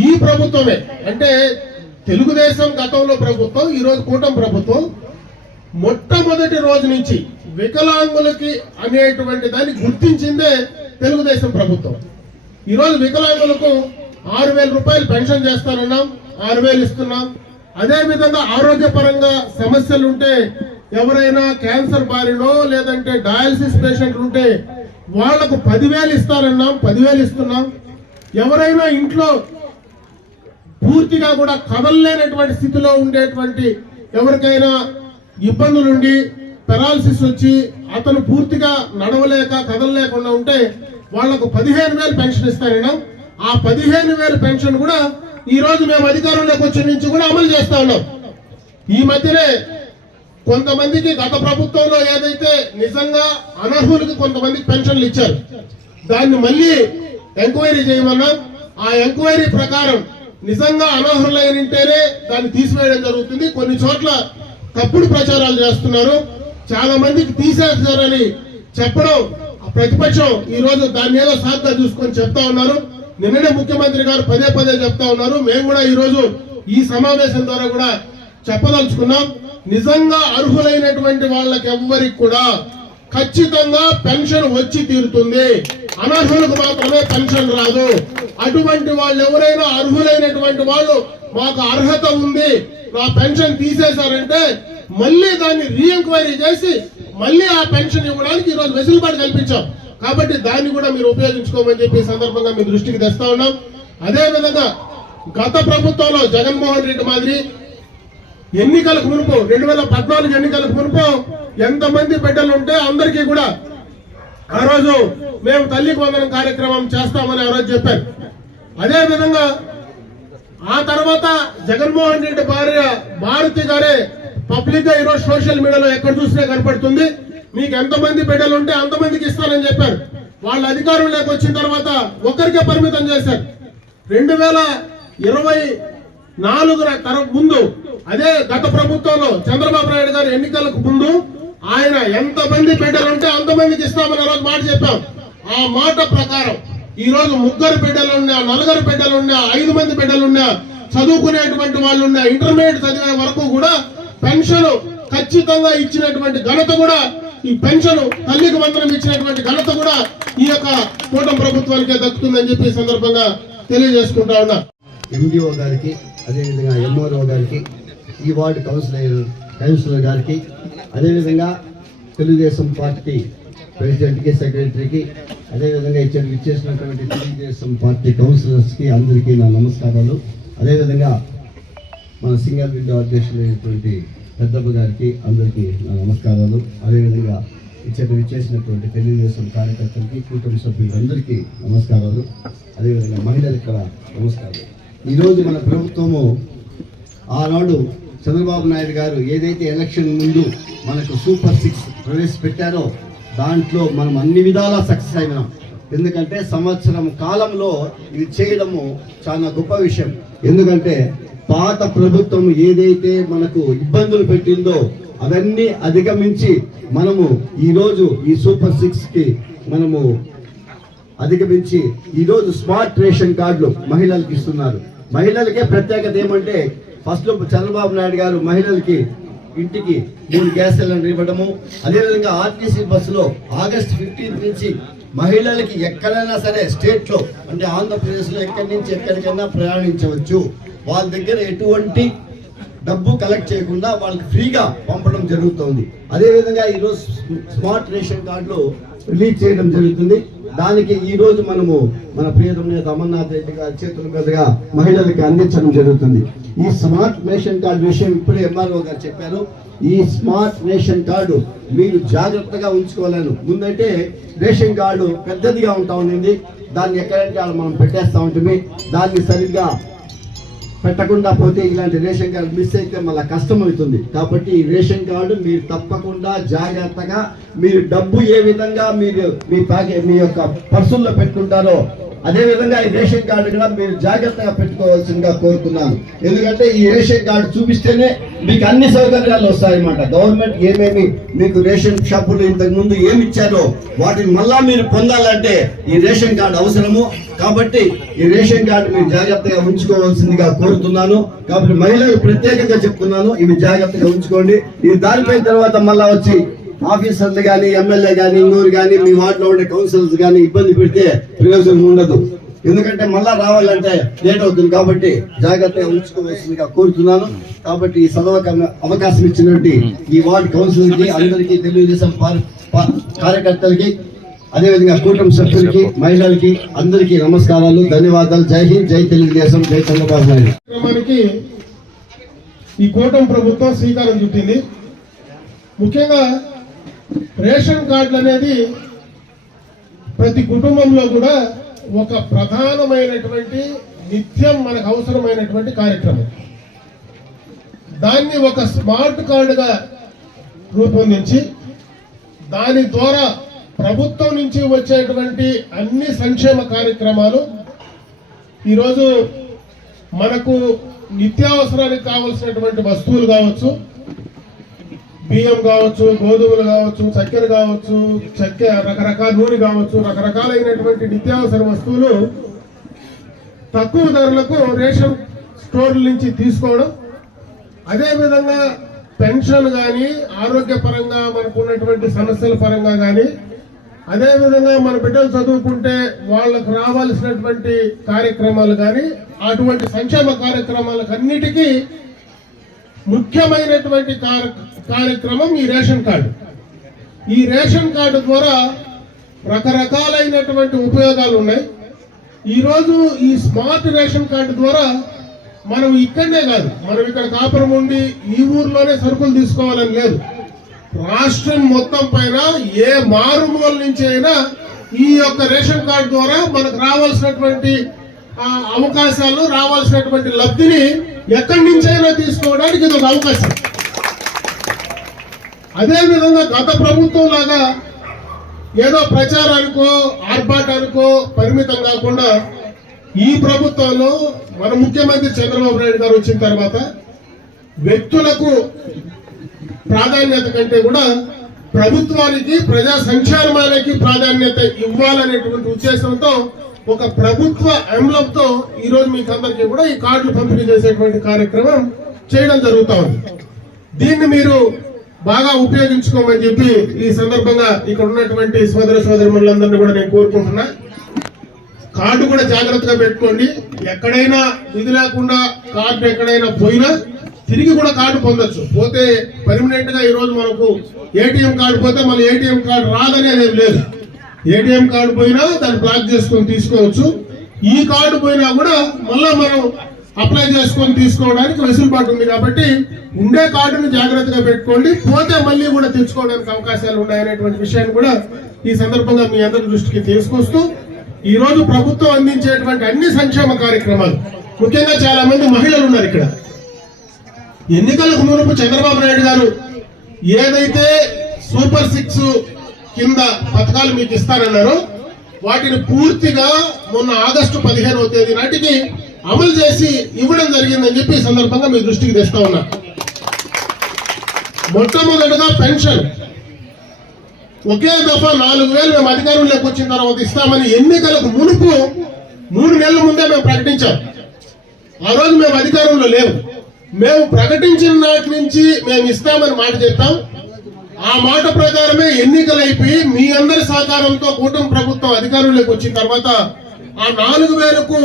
ఈ ప్రభుత్వమే. అంటే తెలుగుదేశం గతంలో ప్రభుత్వం ఈ రోజు కూటమి ప్రభుత్వం మొట్టమొదటి రోజు నుంచి వికలాంగులకి అనేటువంటి దాన్ని గుర్తించిందే తెలుగుదేశం ప్రభుత్వం. ఈరోజు వికలాంగులకు ఆరు వేల రూపాయలు పెన్షన్ చేస్తానన్నాం ఆరు వేలు ఇస్తున్నాం. అదే విధంగా ఆరోగ్యపరంగా సమస్యలు ఉంటే ఎవరైనా క్యాన్సర్ బారినో లేదంటే డయాలసిస్ పేషెంట్లు ఉంటే వాళ్ళకు పదివేలు ఇస్తానన్నాం పదివేలు ఇస్తున్నాం. ఎవరైనా ఇంట్లో పూర్తిగా కూడా కదలలేనటువంటి స్థితిలో ఉండేటువంటి ఎవరికైనా ఇబ్బందులుండి పెరాలసిస్ వచ్చి అతను పూర్తిగా నడవలేక కదలలేకుండా ఉంటే వాళ్ళకు పదిహేను వేలు పెన్షన్ ఇస్తానన్నా ఆ పదిహేను వేలు పెన్షన్ కూడా ఈ రోజు మేము అధికారంలోకి వచ్చిన నుంచి కూడా అమలు చేస్తా ఉన్నాం. ఈ మధ్యనే కొంతమందికి గత ప్రభుత్వంలో ఏదైతే నిజంగా అనర్హులకు కొంతమందికి పెన్షన్లు ఇచ్చారు దాన్ని మళ్ళీ ఎంక్వైరీ చేయమన్నా ఆ ఎంక్వైరీ ప్రకారం నిజంగా అనర్హులైనంటేనే దాన్ని తీసివేయడం జరుగుతుంది. కొన్ని చోట్ల తప్పుడు ప్రచారాలు చేస్తున్నారు. చాలా మందికి తీసేస్తారని చెప్పడం ప్రతిపక్షం ఈ రోజు దాన్ని ఏదో సాధ్యత చూసుకొని చెప్తా ఉన్నారు. నిన్ననే ముఖ్యమంత్రి గారు పదే పదే చెప్తా ఉన్నారు. మేము కూడా ఈ రోజు ఈ సమావేశం ద్వారా కూడా చెప్పదలుచుకున్నాం. నిజంగా అర్హులైనటువంటి వాళ్ళకి ఎవ్వరికి కూడా ఖచ్చితంగా పెన్షన్ వచ్చి తీరుతుంది. అనర్హులకు మాత్రమే పెన్షన్ రాదు. అటువంటి వాళ్ళు ఎవరైనా అర్హులైనటువంటి వాళ్ళు మాకు అర్హత ఉంది. నా పెన్షన్ తీసేశారంటే మళ్ళీ దాన్ని రీఎంక్వైరీ చేసి మళ్ళీ ఆ పెన్షన్ ఇవ్వడానికి ఈరోజు వెసులుబాటు కల్పించాం. కాబట్టి దాన్ని కూడా మీరు ఉపయోగించుకోమని చెప్పి సందర్భంగా మీ దృష్టికి తెస్తా ఉన్నాం. అదే విధంగా గత ప్రభుత్వంలో జగన్మోహన్ రెడ్డి మాదిరి ఎన్నికలకు మునుపు రెండు వేల పద్నాలుగు ఎన్నికలకు మునుపు ఎంతమంది బిడ్డలు ఉంటే అందరికీ కూడా ఆ రోజు మేము తల్లికి వందనం కార్యక్రమం చేస్తామని ఆ రోజు చెప్పారు. అదే విధంగా ఆ తర్వాత జగన్మోహన్ రెడ్డి భార్య భారతి గారే పబ్లిక్గా ఈరోజు సోషల్ మీడియాలో ఎక్కడ చూసినా కనపడుతుంది. మీకు ఎంతమంది బిడ్డలు ఉంటే అంతమందికి ఇస్తానని చెప్పారు. వాళ్ళ అధికారంలోకి వచ్చిన తర్వాత ఒక్కరికే పరిమితం చేశారు. రెండు వేల ఇరవై నాలుగున ముందు అదే గత ప్రభుత్వంలో చంద్రబాబు నాయుడు గారు ఎన్నికలకు ముందు ఆయన ఎంతమంది బిడ్డలు ఉంటే అంతమందికి ఇస్తామని రోజు మాట చెప్పాం. ఆ మాట ప్రకారం ఈ రోజు ముగ్గురు బిడ్డలున్నా నలుగురు బిడ్డలున్నా ఐదు మంది బిడ్డలున్నా చదువుకునేటువంటి వాళ్ళు ఉన్నా ఇంటర్మీడియట్ చదివే వరకు కూడా పెన్షన్ ఖచ్చితంగా ఇచ్చినటువంటి ఘనత కూడా ఈ పెన్షన్ తల్లికి వందనం ఇచ్చినటువంటి ఘనత కూడా ఈ యొక్క కూటమి ప్రభుత్వానికే దక్కుతుందని చెప్పి సందర్భంగా తెలియజేసుకుంటా ఉన్నా. ఎండిఓ గారికి అదేవిధంగా ఎంఓఓ గారికి ఈ వార్డు కౌన్సిలర్ కౌన్సిలర్ గారికి అదేవిధంగా తెలుగుదేశం పార్టీ ప్రెసిడెంట్కి సెక్రటరీకి అదేవిధంగా ఇచ్చిన ఇచ్చేసినటువంటి తెలుగుదేశం పార్టీ కౌన్సిలర్స్కి అందరికీ నా నమస్కారాలు. అదేవిధంగా మన సింగల్ విండో అధ్యక్షులైనటువంటి పెద్దమ్మ గారికి అందరికీ నా నమస్కారాలు. అదేవిధంగా ఇచ్చిన విచ్చేసినటువంటి తెలుగుదేశం కార్యకర్తలకి కూటమి సభ్యులందరికీ నమస్కారాలు. అదేవిధంగా మహిళలకు ఇక్కడ నమస్కారం ఈరోజు మన ప్రభుత్వము ఆనాడు చంద్రబాబు నాయుడు గారు ఏదైతే ఎలక్షన్ ముందు మనకు సూపర్ సిక్స్ ప్రవేశపెట్టారో దాంట్లో మనం అన్ని విధాలా సక్సెస్ అయినాం. ఎందుకంటే సంవత్సరం కాలంలో ఇది చేయడము చాలా గొప్ప విషయం. ఎందుకంటే పాత ప్రభుత్వం ఏదైతే మనకు ఇబ్బందులు పెట్టిందో అవన్నీ అధిగమించి మనము ఈరోజు ఈ సూపర్ సిక్స్కి మనము అధిగమించి ఈరోజు స్మార్ట్ రేషన్ కార్డులు మహిళలకు ఇస్తున్నారు. మహిళలకే ప్రత్యేకత ఏమంటే ఫస్ట్ చంద్రబాబు నాయుడు గారు మహిళలకి ఇంటికి మూడు గ్యాస్ సిలిండర్ ఇవ్వడము అదేవిధంగా ఆర్టీసీ బస్సులో ఆగస్ట్ ఫిఫ్టీన్త్ నుంచి మహిళలకి ఎక్కడైనా సరే స్టేట్లో అంటే ఆంధ్రప్రదేశ్లో ఎక్కడి నుంచి ఎక్కడికైనా ప్రయాణించవచ్చు. వాళ్ళ దగ్గర ఎటువంటి డబ్బు కలెక్ట్ చేయకుండా వాళ్ళకి ఫ్రీగా పంపడం జరుగుతుంది. అదేవిధంగా ఈరోజు స్మార్ట్ రేషన్ కార్డులు రిలీజ్ చేయడం జరుగుతుంది. దానికి ఈ రోజు మనము మన ప్రియతమ నేత అమర్నాథ్ రెడ్డి గారి చేతుల మీదుగా మహిళలకి అందించడం జరుగుతుంది. ఈ స్మార్ట్ రేషన్ కార్డు విషయం ఇప్పుడే ఎంఆర్ఓ గారు చెప్పారు. ఈ స్మార్ట్ రేషన్ కార్డు మీరు జాగ్రత్తగా ఉంచుకోలేను ముందంటే రేషన్ కార్డు పెద్దదిగా ఉంటా ఉండింది. దాన్ని ఎక్కడంటే మనం పెట్టేస్తూ ఉంటుంది దాన్ని సరిగ్గా పెట్టకుండా పోతే ఇలాంటి రేషన్ కార్డు మిస్ అయితే మళ్ళీ కష్టం అవుతుంది. కాబట్టి ఈ రేషన్ కార్డు మీరు తప్పకుండా జాగ్రత్తగా మీరు డబ్బు ఏ విధంగా మీరు మీ ప్యాకెట్ మీ యొక్క పర్సుల్లో పెట్టుకుంటారో అదే విధంగా ఈ రేషన్ కార్డు కూడా మీరు జాగ్రత్తగా పెట్టుకోవాల్సిందిగా కోరుతున్నాను. ఎందుకంటే ఈ రేషన్ కార్డు చూపిస్తేనే మీకు అన్ని సౌకర్యాలు వస్తాయన్నమాట. గవర్నమెంట్ ఏమేమి మీకు రేషన్ షాపులు ఇంతకు ముందు ఏమి ఇచ్చారో వాటిని మళ్ళా మీరు పొందాలంటే ఈ రేషన్ కార్డు అవసరము. కాబట్టి ఈ రేషన్ కార్డు మీరు జాగ్రత్తగా ఉంచుకోవాల్సిందిగా కోరుతున్నాను. కాబట్టి మహిళలు ప్రత్యేకంగా చెప్తున్నాను. ఇవి జాగ్రత్తగా ఉంచుకోండి. ఇది దారిపోయిన తర్వాత మళ్ళా వచ్చి ఆఫీసర్లు కానీ ఎమ్మెల్యే కానీ ఇంగూరు కానీ మీ వార్డులో ఉండే కౌన్సిలర్స్ కానీ ఇబ్బంది పెడితే ప్రయోజనం ఉండదు. ఎందుకంటే మళ్ళా రావాలంటే లేట్ అవుతుంది కాబట్టి జాగ్రత్తగా ఉంచుకోవాల్సిందిగా కోరుతున్నాను. కాబట్టి ఈ సదవక అవకాశం ఇచ్చినటువంటి ఈ వార్డు కౌన్సిలర్కి అందరికీ తెలుగుదేశం పార్- కార్యకర్తలకి అదేవిధంగా కూటమి సభ్యులకి మహిళలకి అందరికీ నమస్కారాలు ధన్యవాదాలు. జై హింద్ జై తెలుగుదేశం జై చంద్రబాబు నాయుడు. ఈ కూటమి ప్రభుత్వం శ్రీకారం చుట్టింది. ముఖ్యంగా రేషన్ కార్డులు అనేది ప్రతి కుటుంబంలో కూడా ఒక ప్రధానమైనటువంటి నిత్యం మనకు అవసరమైనటువంటి కార్యక్రమం. దాన్ని ఒక స్మార్ట్ కార్డుగా రూపొందించి దాని ద్వారా ప్రభుత్వం నుంచి వచ్చేటువంటి అన్ని సంక్షేమ కార్యక్రమాలు ఈరోజు మనకు నిత్యావసరానికి కావలసినటువంటి వస్తువులు కావచ్చు బియ్యం కావచ్చు గోధుమలు కావచ్చు చక్కెర కావచ్చు చక్కెర రకరకాల నూనె కావచ్చు రకరకాలైనటువంటి నిత్యావసర వస్తువులు తక్కువ ధరలకు రేషన్ స్టోర్ల నుంచి తీసుకోవడం. అదేవిధంగా పెన్షన్ కానీ ఆరోగ్యపరంగా మనకు ఉన్నటువంటి సమస్యల పరంగా కానీ అదేవిధంగా మన బిడ్డలు చదువుకుంటే వాళ్ళకు రావాల్సినటువంటి కార్యక్రమాలు కానీ అటువంటి సంక్షేమ కార్యక్రమాలకు అన్నిటికీ ముఖ్యమైనటువంటి కార్యక్రమం ఈ రేషన్ కార్డు. ఈ రేషన్ కార్డు ద్వారా రకరకాలైనటువంటి ఉపయోగాలు ఉన్నాయి. ఈరోజు ఈ స్మార్ట్ రేషన్ కార్డు ద్వారా మనం ఇక్కడనే కాదు మనం ఇక్కడ కాపురం ఉండి ఈ ఊర్లోనే సరుకులు తీసుకోవాలని లేదు. రాష్ట్రం మొత్తం పైన ఏ మారుమూల నుంచి అయినా ఈ యొక్క రేషన్ కార్డు ద్వారా మనకు రావాల్సినటువంటి అవకాశాలు రావాల్సినటువంటి లబ్ధిని ఎక్కడి నుంచైనా తీసుకోవడానికి ఇది ఒక అవకాశం. అదేవిధంగా గత ప్రభుత్వం లాగా ఏదో ప్రచారానికో ఆర్భాటానికో పరిమితం కాకుండా ఈ ప్రభుత్వంలో మన ముఖ్యమంత్రి చంద్రబాబు నాయుడు గారు వచ్చిన తర్వాత వ్యక్తులకు ప్రాధాన్యత కంటే కూడా ప్రభుత్వానికి ప్రజా సంక్షేమానికి ప్రాధాన్యత ఇవ్వాలనేటువంటి ఉద్దేశంతో ఒక ప్రభుత్వ అమలంతో ఈరోజు మీకు అందరికీ కూడా ఈ కార్డులు పంపిణీ చేసేటువంటి కార్యక్రమం చేయడం జరుగుతా ఉంది. దీన్ని మీరు బాగా ఉపయోగించుకోమని చెప్పి ఈ సందర్భంగా ఇక్కడ ఉన్నటువంటి సోదర సోదరి కూడా నేను కోరుకుంటున్నా. కార్డు కూడా జాగ్రత్తగా పెట్టుకోండి. ఎక్కడైనా ఇది లేకుండా కార్డు ఎక్కడైనా పోయినా తిరిగి కూడా కార్డు పొందొచ్చు. పోతే పర్మనెంట్గా ఈ రోజు మనకు ఏటీఎం కార్డు పోతే మళ్ళీ ఏటీఎం కార్డు రాదని అనేది లేదు. ఏటీఎం కార్డు పోయినా దాన్ని బ్లాక్ చేసుకొని తీసుకోవచ్చు. ఈ కార్డు పోయినా కూడా మళ్ళా మనం అప్లై చేసుకొని తీసుకోవడానికి వెసులుబాటు ఉంది కాబట్టి ఉండే కార్డుని జాగ్రత్తగా పెట్టుకోండి. పోతే మళ్ళీ కూడా తెచ్చుకోవడానికి అవకాశాలు ఉన్నాయనేటువంటి విషయాన్ని కూడా ఈ సందర్భంగా మీ అందరి దృష్టికి తీసుకొస్తూ ఈ రోజు ప్రభుత్వం అందించేటువంటి అన్ని సంక్షేమ కార్యక్రమాలు. ముఖ్యంగా చాలా మంది మహిళలు ఉన్నారు ఇక్కడ. ఎన్నికలకు మునుపు చంద్రబాబు నాయుడు గారు ఏదైతే సూపర్ సిక్స్ కింద పథకాలు మీకు ఇస్తానన్నారో వాటిని పూర్తిగా మొన్న ఆగస్టు పదిహేనవ తేదీ నాటికి అమలు చేసి ఇవ్వడం జరిగిందని చెప్పి సందర్భంగా మీ దృష్టికి తెస్తా ఉన్నా. మొట్టమొదటిగా పెన్షన్. ఒకే దఫా నాలుగు వేలు మేము అధికారంలోకి వచ్చిన తర్వాత ఇస్తామని ఎన్నికలకు మునుపు మూడు నెలల ముందే మేము ప్రకటించాం. ఆ రోజు మేము అధికారంలో లేవు. మేము ప్రకటించిన నాటి నుంచి మేము ఇస్తామని మాట చెప్పాం. ఆ మాట ప్రకారమే ఎన్నికలు అయిపోయి మీ అందరి సహకారంతో కూటమి ప్రభుత్వం అధికారంలోకి వచ్చిన తర్వాత ఆ నాలుగు వేలకు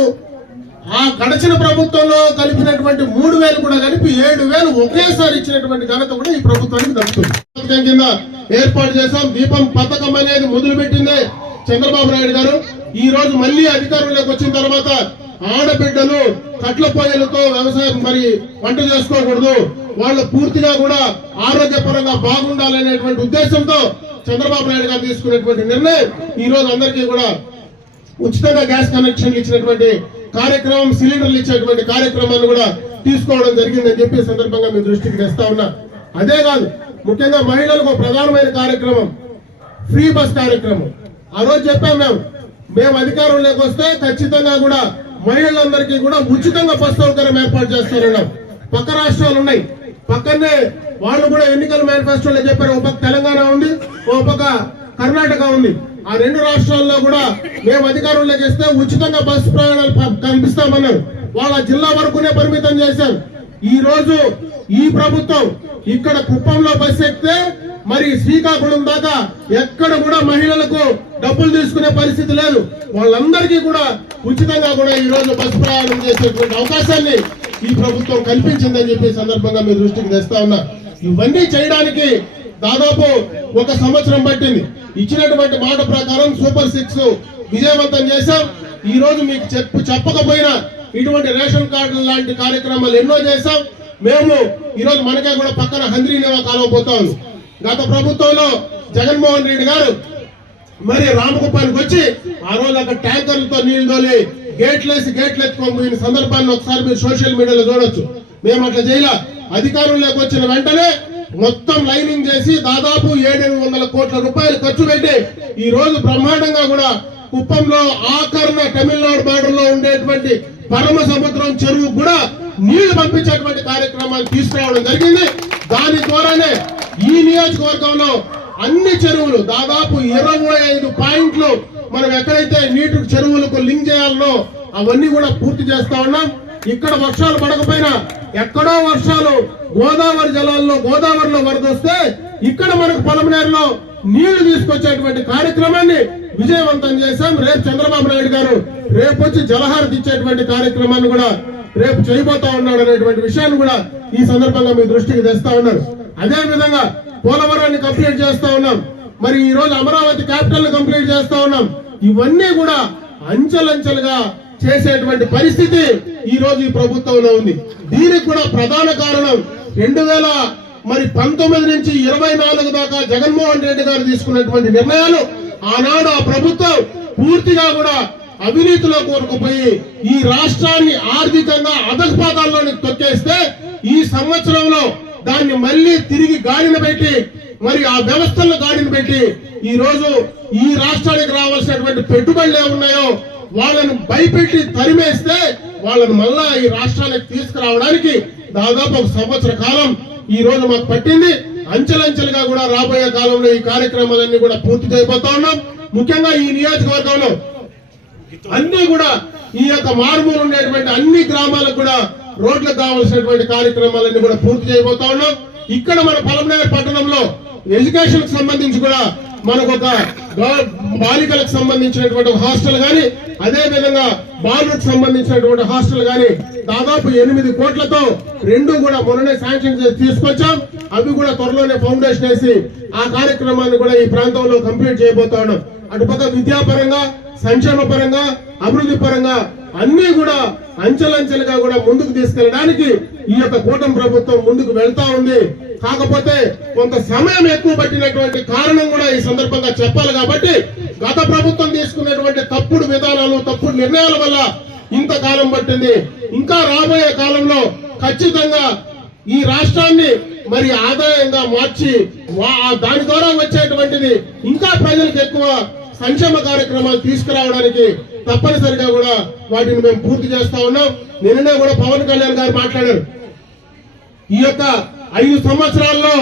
ఆ గడిచిన ప్రభుత్వంలో కలిపినటువంటి మూడు వేలు కూడా కలిపి ఏడు వేలు ఒకేసారి ఇచ్చినటువంటి ఘనత కూడా ఈ ప్రభుత్వానికి దక్కుతుంది. పథకం కింద ఏర్పాటు చేశాం. దీపం పథకం అనేది మొదలు పెట్టిందే చంద్రబాబు నాయుడు గారు. ఈ రోజు మళ్ళీ అధికారంలోకి వచ్చిన తర్వాత ఆడబిడ్డలు కట్ల పొయ్యలతో వ్యవసాయం మరి వంట చేసుకోకూడదు. వాళ్ళు పూర్తిగా కూడా ఆరోగ్యపరంగా బాగుండాలనేటువంటి ఉద్దేశంతో చంద్రబాబు నాయుడు గారు తీసుకున్నటువంటి నిర్ణయం. ఈ రోజు అందరికీ కూడా ఉచితంగా గ్యాస్ కనెక్షన్ ఇచ్చినటువంటి కార్యక్రమం సిలిండర్లు ఇచ్చేటువంటి కార్యక్రమాన్ని కూడా తీసుకోవడం జరిగిందని చెప్పి సందర్భంగా మీ దృష్టికి తెస్తా ఉన్నా. అదే కాదు ముఖ్యంగా మహిళలకు ప్రధానమైన కార్యక్రమం ఫ్రీ బస్ కార్యక్రమం. ఆ రోజు చెప్పాం మేము మేము అధికారంలోకి వస్తే ఖచ్చితంగా కూడా మహిళలందరికీ కూడా ఉచితంగా బస్ సౌకర్యం ఏర్పాటు చేస్తారన్నాం పక్క రాష్ట్రాలు ఉన్నాయి. పక్కనే వాళ్ళు కూడా ఎన్నికల మేనిఫెస్టోలో చెప్పారు ఒక పక్క తెలంగాణ ఉంది ఒక పక్క కర్ణాటక ఉంది. ఆ రెండు రాష్ట్రాల్లో కూడా మేము అధికారంలోకి వస్తే ఉచితంగా బస్సు ప్రయాణాలు కల్పిస్తామన్నారు. వాళ్ళ జిల్లా వరకునే పరిమితం చేశారు. ఈ రోజు ఈ ప్రభుత్వం ఇక్కడ కుప్పంలో బస్సు ఎక్కితే మరి శ్రీకాకుళం దాకా ఎక్కడ కూడా మహిళలకు డబ్బులు తీసుకునే పరిస్థితి లేదు. వాళ్ళందరికీ కూడా ఉచితంగా కూడా ఈ రోజు బస్సు ప్రయాణం చేసేటువంటి అవకాశాన్ని ఈ ప్రభుత్వం కల్పించిందని చెప్పి సందర్భంగా మీ దృష్టికి తెస్తా ఉన్నా. ఇవన్నీ చేయడానికి దాదాపు ఒక సంవత్సరం పట్టింది. ఇచ్చినటువంటి మాట ప్రకారం సూపర్ సిక్స్ విజయవంతం చేశాం. ఈ రోజు మీకు చెప్పు చెప్పకపోయినా ఇటువంటి రేషన్ కార్డు లాంటి కార్యక్రమాలు ఎన్నో చేశాం. మేము ఈరోజు మనకే కూడా పక్కన హంద్రీనేవా కాలువ పోతా గత ప్రభుత్వంలో జగన్మోహన్ రెడ్డి గారు మరి రామకుప్పానికి వచ్చి ఆ రోజు అక్కడ ట్యాంకర్లతో నీళ్ళు తోలి గేట్లేసి గేట్లు ఎత్తుకొని పోయిన సందర్భాన్ని ఒకసారి మీరు సోషల్ మీడియాలో చూడొచ్చు. మేము అట్లా చేయలే. అధికారంలోకి వచ్చిన వెంటనే మొత్తం లైనింగ్ చేసి దాదాపు ఏడెనిమిది వందల కోట్ల రూపాయలు ఖర్చు పెట్టి ఈ రోజు బ్రహ్మాండంగా కూడా కుప్పంలో ఆకరణ తమిళనాడు బార్డర్లో ఉండేటువంటి పరమ సముద్రం చెరువు కూడా నీళ్ళు పంపించేటువంటి కార్యక్రమాన్ని తీసుకురావడం జరిగింది. దాని ద్వారానే ఈ నియోజకవర్గంలో అన్ని చెరువులు దాదాపు ఇరవై ఐదు పాయింట్లు మనం ఎక్కడైతే నీటి చెరువులకు లింక్ చేయాలనో అవన్నీ కూడా పూర్తి చేస్తా ఉన్నాం. ఇక్కడ వర్షాలు పడకపోయినా ఎక్కడో వర్షాలు గోదావరి జలాల్లో గోదావరిలో వరద వస్తే ఇక్కడ మనకు పొలంనేరులో నీళ్ళు తీసుకొచ్చేటువంటి కార్యక్రమాన్ని విజయవంతం చేశాం. రేపు చంద్రబాబు నాయుడు గారు రేపు వచ్చి జలహారతి ఇచ్చేటువంటి కార్యక్రమాన్ని కూడా రేపు చేయబోతా ఉన్నాడు అనేటువంటి విషయాన్ని కూడా ఈ సందర్భంగా మీ దృష్టికి తెస్తా ఉన్నారు. అదే విధంగా పోలవరాన్ని కంప్లీట్ చేస్తా ఉన్నాం. మరి ఈ రోజు అమరావతి క్యాపిటల్ కంప్లీట్ చేస్తా ఉన్నాం. ఇవన్నీ కూడా అంచెలంచెలుగా చేసేటువంటి పరిస్థితి ఈ రోజు ఈ ప్రభుత్వంలో ఉంది. దీనికి కూడా ప్రధాన కారణం రెండు వేల మరి పంతొమ్మిది నుంచి ఇరవై నాలుగు దాకా జగన్మోహన్ రెడ్డి గారు తీసుకున్నటువంటి నిర్ణయాలు ఆనాడు ఆ ప్రభుత్వం పూర్తిగా కూడా అవినీతిలో కోరుకుపోయి ఈ రాష్ట్రాన్ని ఆర్థికంగా అధపాతాల్లోని తొక్కేస్తే ఈ సంవత్సరంలో దాన్ని మళ్ళీ తిరిగి గాడిన పెట్టి మరి ఆ వ్యవస్థలను గాడిన పెట్టి ఈ రోజు ఈ రాష్ట్రానికి రావాల్సినటువంటి పెట్టుబడులు ఏమున్నాయో వాళ్ళను భయపెట్టి తరిమేస్తే వాళ్ళను మళ్ళా ఈ రాష్ట్రానికి తీసుకురావడానికి దాదాపు ఒక సంవత్సర కాలం ఈ రోజు మాకు పట్టింది. అంచెలంచెలుగా కూడా రాబోయే కాలంలో ఈ కార్యక్రమాలన్నీ కూడా పూర్తి చేయబోతా ఉన్నాం. ముఖ్యంగా ఈ నియోజకవర్గంలో అన్ని కూడా ఈ యొక్క మారుమూలు ఉండేటువంటి అన్ని గ్రామాలకు కూడా రోడ్లకు కావాల్సినటువంటి కార్యక్రమాలన్నీ కూడా పూర్తి చేయబోతా ఉన్నాం. ఇక్కడ మన పలమనేరు పట్టణంలో ఎడ్యుకేషన్ సంబంధించి కూడా మనకు ఒక బాలికలకు సంబంధించినటువంటి ఒక హాస్టల్ గాని అదే విధంగా బాలులకు సంబంధించినటువంటి హాస్టల్ గాని దాదాపు ఎనిమిది కోట్లతో రెండు కూడా మొన్ననే శాంక్షన్ చేసి తీసుకొచ్చాం. అవి కూడా త్వరలోనే ఫౌండేషన్ వేసి ఆ కార్యక్రమాన్ని కూడా ఈ ప్రాంతంలో కంప్లీట్ చేయబోతా ఉన్నాం అటుపక్క విద్యాపరంగా సంక్షేమ పరంగా అభివృద్ధి పరంగా అన్ని కూడా అంచెలంచెలుగా కూడా ముందుకు తీసుకెళ్ళడానికి ఈ యొక్క కూటమి ప్రభుత్వం ముందుకు వెళ్తా ఉంది. కాకపోతే కొంత సమయం ఎక్కువ పట్టినటువంటి కారణం కూడా ఈ సందర్భంగా చెప్పాలి కాబట్టి గత ప్రభుత్వం తీసుకున్నటువంటి తప్పుడు విధానాలు తప్పుడు నిర్ణయాల వల్ల ఇంతకాలం పట్టింది. ఇంకా రాబోయే కాలంలో ఖచ్చితంగా ఈ రాష్ట్రాన్ని మరి ఆదాయంగా మార్చి దాని ద్వారా వచ్చేటువంటిది ఇంకా ప్రజలకు ఎక్కువ సంక్షేమ కార్యక్రమాలు తీసుకురావడానికి తప్పనిసరిగా కూడా వాటిని మేము పూర్తి చేస్తా ఉన్నాం. నిన్ననే కూడా పవన్ కళ్యాణ్ గారు మాట్లాడారు. ఈ యొక్క ఐదు సంవత్సరాల్లో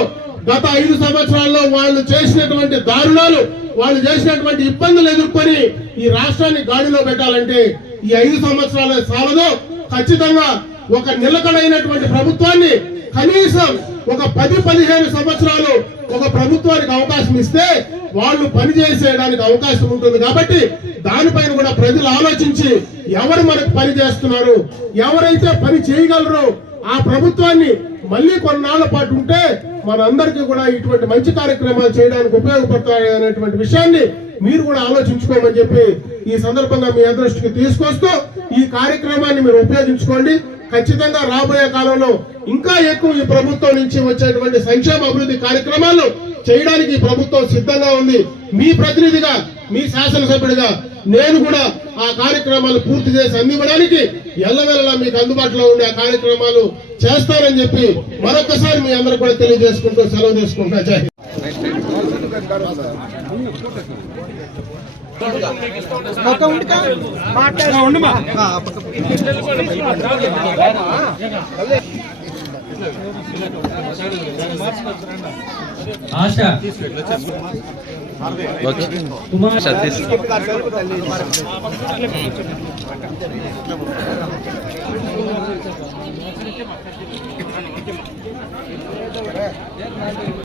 గత ఐదు సంవత్సరాల్లో వాళ్ళు చేసినటువంటి దారుణాలు వాళ్ళు చేసినటువంటి ఇబ్బందులు ఎదుర్కొని ఈ రాష్ట్రాన్ని గాడిలో పెట్టాలంటే ఈ ఐదు సంవత్సరాల సాలదో ఖచ్చితంగా ఒక నిలకడైనటువంటి ప్రభుత్వాన్ని కనీసం ఒక పది పదిహేను సంవత్సరాలు ఒక ప్రభుత్వానికి అవకాశం ఇస్తే వాళ్ళు పని చేసేయడానికి అవకాశం ఉంటుంది కాబట్టి దానిపైన కూడా ప్రజలు ఆలోచించి ఎవరు మనకు పని చేస్తున్నారు ఎవరైతే పని చేయగలరో ఆ ప్రభుత్వాన్ని మళ్ళీ కొన్నాళ్ళ పాటు ఉంటే మనందరికీ కూడా ఇటువంటి మంచి కార్యక్రమాలు చేయడానికి ఉపయోగపడతాయి అనేటువంటి విషయాన్ని మీరు కూడా ఆలోచించుకోమని చెప్పి ఈ సందర్భంగా మీ అదృష్టికి తీసుకొస్తూ ఈ కార్యక్రమాన్ని మీరు ఉపయోగించుకోండి. ఖచ్చితంగా రాబోయే కాలంలో ఇంకా ఎక్కువ ఈ ప్రభుత్వం నుంచి వచ్చేటువంటి సంక్షేమ అభివృద్ధి కార్యక్రమాలు చేయడానికి ఈ ప్రభుత్వం సిద్ధంగా ఉంది. మీ ప్రతినిధిగా మీ శాసనసభ్యుడిగా నేను కూడా ఆ కార్యక్రమాలు పూర్తి చేసి అందివ్వడానికి ఎల్లవెల్లలా మీకు అందుబాటులో ఉండే ఆ కార్యక్రమాలు చేస్తారని చెప్పి మరొకసారి మీ అందరూ కూడా తెలియజేసుకుంటూ సెలవు తీసుకుంటున్నా. జై ఆశ. Kumar. Satish Yeah, yeah, yeah.